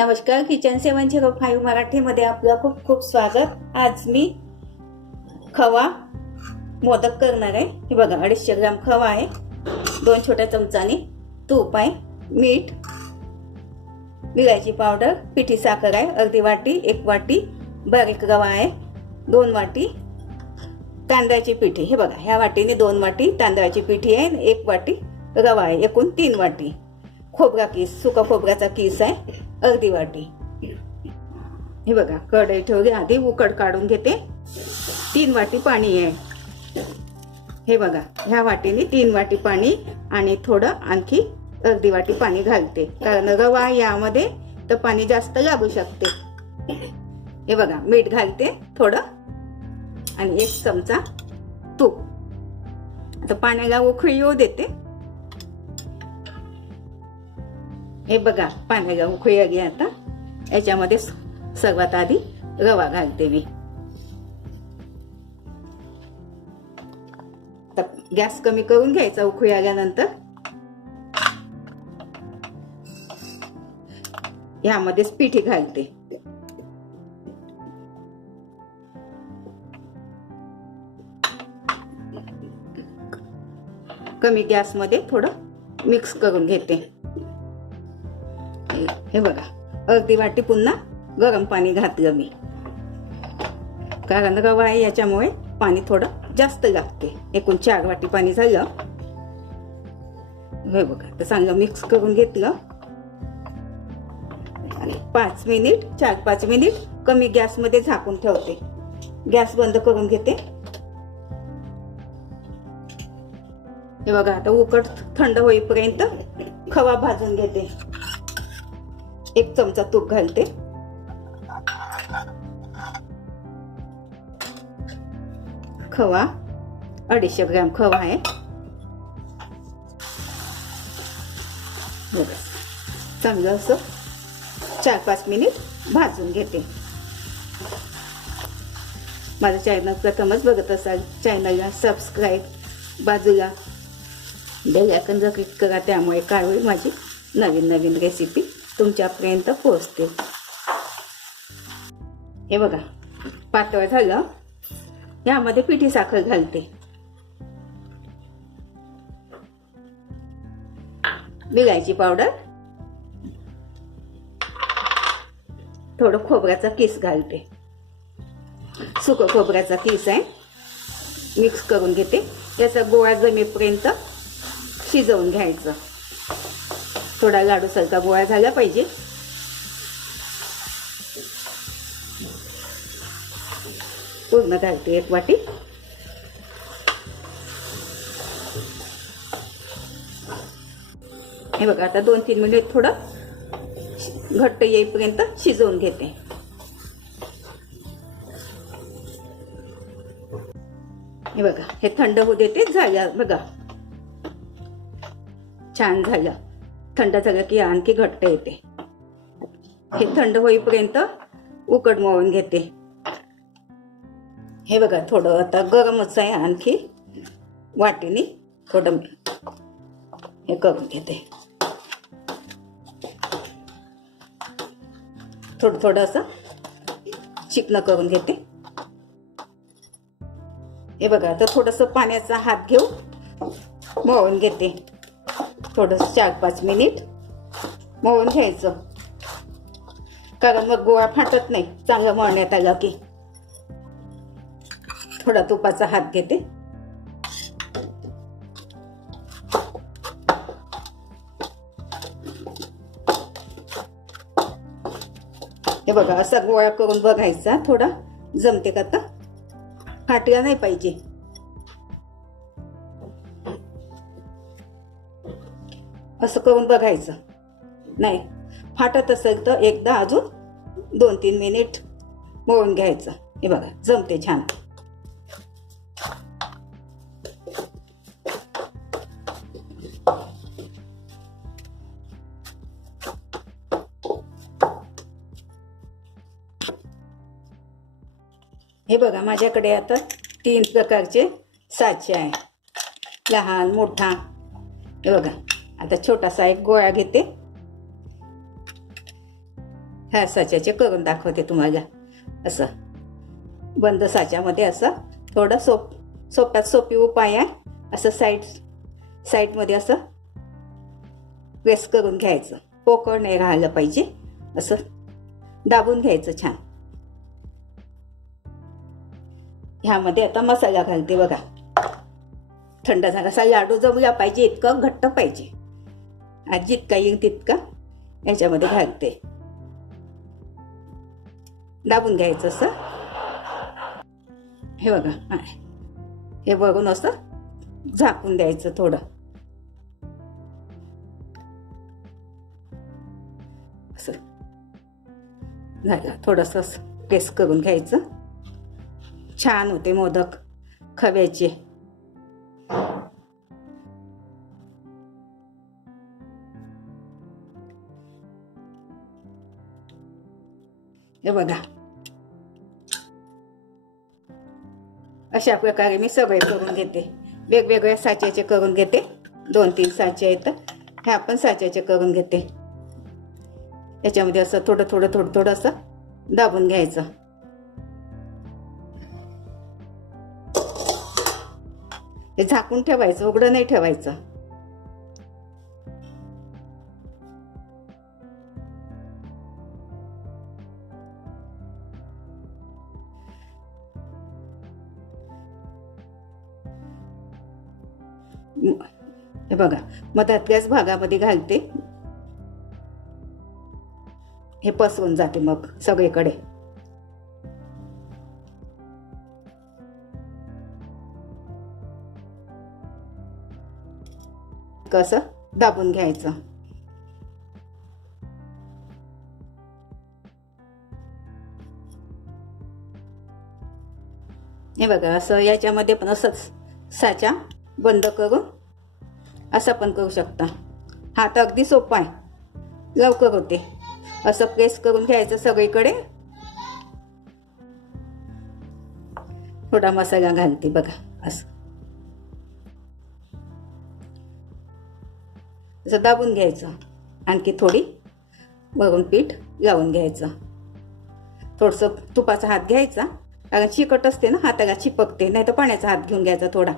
नमस्कार, किचन 705 मराठीमध्ये आपलं खूप खूप स्वागत। आज मी खवा मोदक करणार आहे। हे बघा, 250 ग्राम खवा आहे, 2 छोट्या चमचानी तूप आहे, मीठ, विलायची पावडर, पिठी साखर आहे अर्धी वाटी, 1 वाटी बारीक रवा आहे, 2 वाटी तांदळाची पिठी। हे बघा, ह्या वाटीने 2 वाटी तांदळाची पिठी आहे, 1 वाटी रवा आहे, एकूण 3 वाटी। खोबरा किस, सुका खोबऱ्याचा किस आहे अर्धी वाटी। हे बघा, कढई ठेवली, आधी उकड काढून घेते। 3 वाटी पाणी आहे। हे बघा, ह्या वाटीने 3 वाटी पाणी आणि थोडं आणखी अर्धी वाटी पाणी घालते, कारण रवा यामध्ये तर पाणी जास्त लागू शकते। हे बघा, मीठ घालते थोडं आणि 1 चमचा तूप। आता पाण्याला उकळी येऊ देते। हे बघा, पाण्याला उकळी आली। आता याच्यामध्ये सर्वात आधी रवा घालते मी। गॅस कमी करून घ्यायचा उकळी आल्यानंतर। यामध्येच पिठी घालते। कमी गॅस मध्ये थोडं मिक्स करून घेते। हे बघा, अर्धी वाटी पुन्हा गरम पाणी घातलं मी, कारण रवा आहे याच्यामुळे पाणी थोडं जास्त लागते। एकूण 4 वाटी पाणी झालं। हे बघा, तर चांगलं मिक्स करून घेतलं आणि 4-5 मिनिट कमी गॅस मध्ये झाकून ठेवते। गॅस बंद करून घेते। हे बघा, आता उकड थंड होईपर्यंत खवा भाजून घेते। 1 चमचा तूप घालते, खवा 250 ग्राम खवा आहे। चांगलं असं 4-5 मिनिट भाजून घेते। माझं चॅनल प्रथमच बघत असाल, चॅनलला सबस्क्राईब, बाजूला बेल आयकॉन जर क्लिक करा, त्यामुळे काय होईल, माझी नवीन रेसिपी तुमच्यापर्यंत पोहोचते। हे बघा, पातळ झालं। यामध्ये पिठी साखर घालते, विलायची पावडर, थोडं खोबऱ्याचा किस घालते। सुकं खोबऱ्याचा किस आहे, मिक्स करून घेते। याचा गोळा जमेपर्यंत शिजवून घ्यायचं। थोडा लाडूसारखा गोळा झाला पाहिजे। पूर्ण घालते 1 वाटी। हे बघा, आता 2-3 मिनिट थोडं घट्ट येईपर्यंत शिजवून घेते। हे बघा, हे थंड होऊ देते। झालं बघा, छान झालं। थंड झालं की आणखी घट्ट येते। हे थंड होईपर्यंत उकड मळून घेते। हे बघा, थोडं आता गरमच आहे, आणखी वाटीने थोडं हे करून घेते। थोडं असं चिकन करून घेते। हे बघा, आता थोडंसं पाण्याचा हात घेऊन मळून घेते। थोडंसं 4-5 मिनिट मळून घ्यायचं, कारण मग गोळा फाटत नाही चांगलं मळण्यात आलं की। थोडा तुपाचा हात घेते। हे बघा, असा गोळा करून बघायचा, थोडा जमते का, तर फाटला नाही पाहिजे। असं करून बघायचं, नाही फाटत असेल तर एकदा अजून 2-3 मिनिट मळून घ्यायचं। हे बघा, जमते छान। हे बघा, माझ्याकडे आता 3 प्रकारचे साचे आहे, लहान मोठा। हे बघा, आता छोटासा एक गोळा घेते, ह्या साच्याचे करून दाखवते तुम्हाला. असं बंद साच्यामध्ये असं थोडं सोप्यात सोपी उपाय आहे. असं साईडमध्ये असं प्रेस करून घ्यायचं. पोकळ नाही राहिलं पाहिजे. असं दाबून घ्यायचं छान. ह्यामध्ये आता मसाला घालते बघा. थंड झाला लाडू जमला पाहिजे इतकं घट्ट पाहिजे. आज जितका येईल तितका याच्यामध्ये घालते. दाबून घ्यायचं असं. हे बघा, हे बघून असं झाकून द्यायचं थोडं. असं झालं. थोडंसं प्रेस करून घ्यायचं. छान होते मोदक खव्याचे. हे बघा, अशा प्रकारे मी सगळे करून घेते. वेगवेगळ्या साच्याचे करून घेते. 2-3 साचे आहेत. ह्या पण साच्याचे करून घेते. याच्यामध्ये असं थोडं असं दाबून घ्यायचं. हे झाकून ठेवायचं, उघडं नाही ठेवायचं. हे बघा, मधातल्याच भागामध्ये घालते. हे पसरून जाते मग सगळीकडे. कसं दाबून घ्यायचं. हे बघा, असं याच्यामध्ये पण असंच साचा बंद करून असं पण करू शकता. हात अगदी सोपा आहे, लवकर होते. असं प्रेस करून घ्यायचं सगळीकडे. थोडा मसाला घालते बघा. असं दाबून घ्यायचं. आणखी थोडी वरून पीठ लावून घ्यायचं. थोडंसं तुपाचा हात घ्यायचा, कारण चिकट असते ना, हाताला चिपकते. नाही तर पाण्याचा हात घेऊन घ्यायचा थोडा.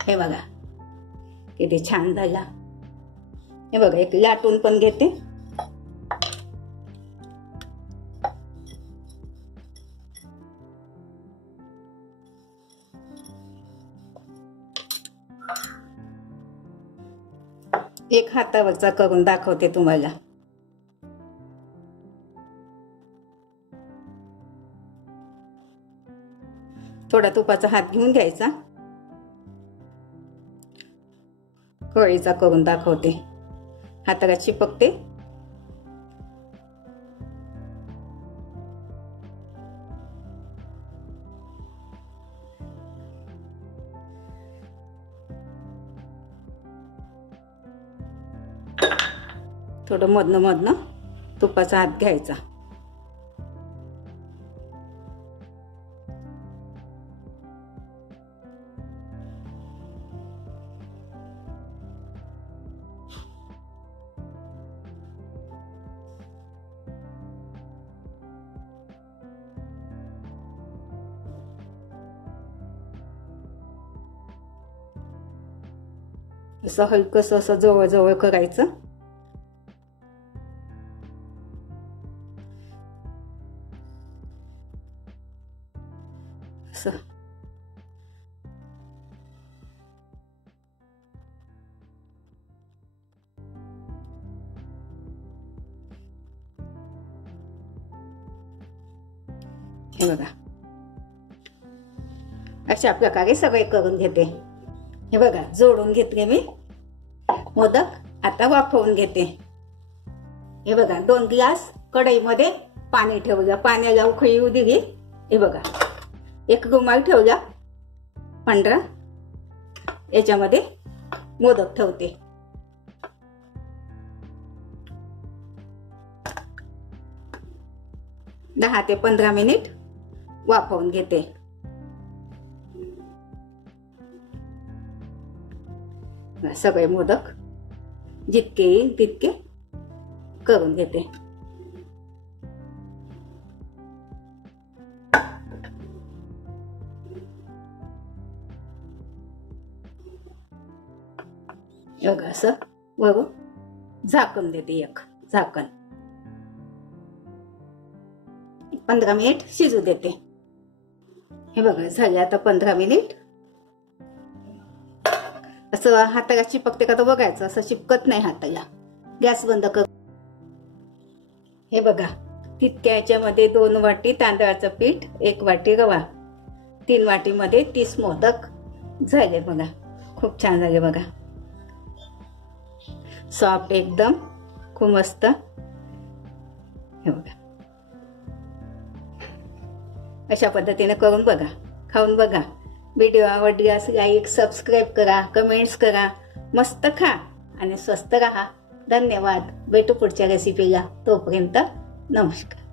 हे बघा किती छान झाला. हे बघा, एक लाटून पण घेते. एक हातावरचा करून दाखवते तुम्हाला. थोडा तुपाचा हात घेऊन घ्यायचा. कळीचा करून दाखवते. हाताला चिपकते. थोडं मधनं तुपाचा हात घ्यायचा. असं हलकंसं असं जवळ करायचं. असं हे बघा, अशा प्रकारे सगळे करून घेते. हे बघा, जोडून घेतले मी मोदक. आता वाफवून घेते. हे बघा, 2 ग्लास कढईमध्ये पाणी ठेवलं. पाण्याला उकळी येऊ दिली. हे बघा, एक रुमाल ठेवला पांढरा. याच्यामध्ये मोदक ठेवते. 10 ते 15 मिनिट वाफवून घेते. सगळे मोदक जितके येईल तितके करून घेते. बघा असं वरून झाकून देते. एक झाकण 15 मिनिट शिजू देते. हे बघा झाले आता 15 मिनिट. असं हाताला चिपकते का तर बघायचं. असं चिपकत नाही हाताला. गॅस बंद कर. हे बघा तितक्या याच्यामध्ये 2 वाटी तांदळाचं पीठ, 1 वाटी रवा, 3 वाटीमध्ये 30 मोदक झाले. बघा खूप छान झाले. बघा सॉफ्ट एकदम, खूप मस्त. हे बघा अशा पद्धतीने करून बघा, खाऊन बघा. व्हिडिओ आवडल्यास लाईक, सबस्क्राईब करा, कमेंट्स करा. मस्त खा आणि स्वस्त राहा. धन्यवाद. भेटू पुढच्या रेसिपीला. तोपर्यंत नमस्कार.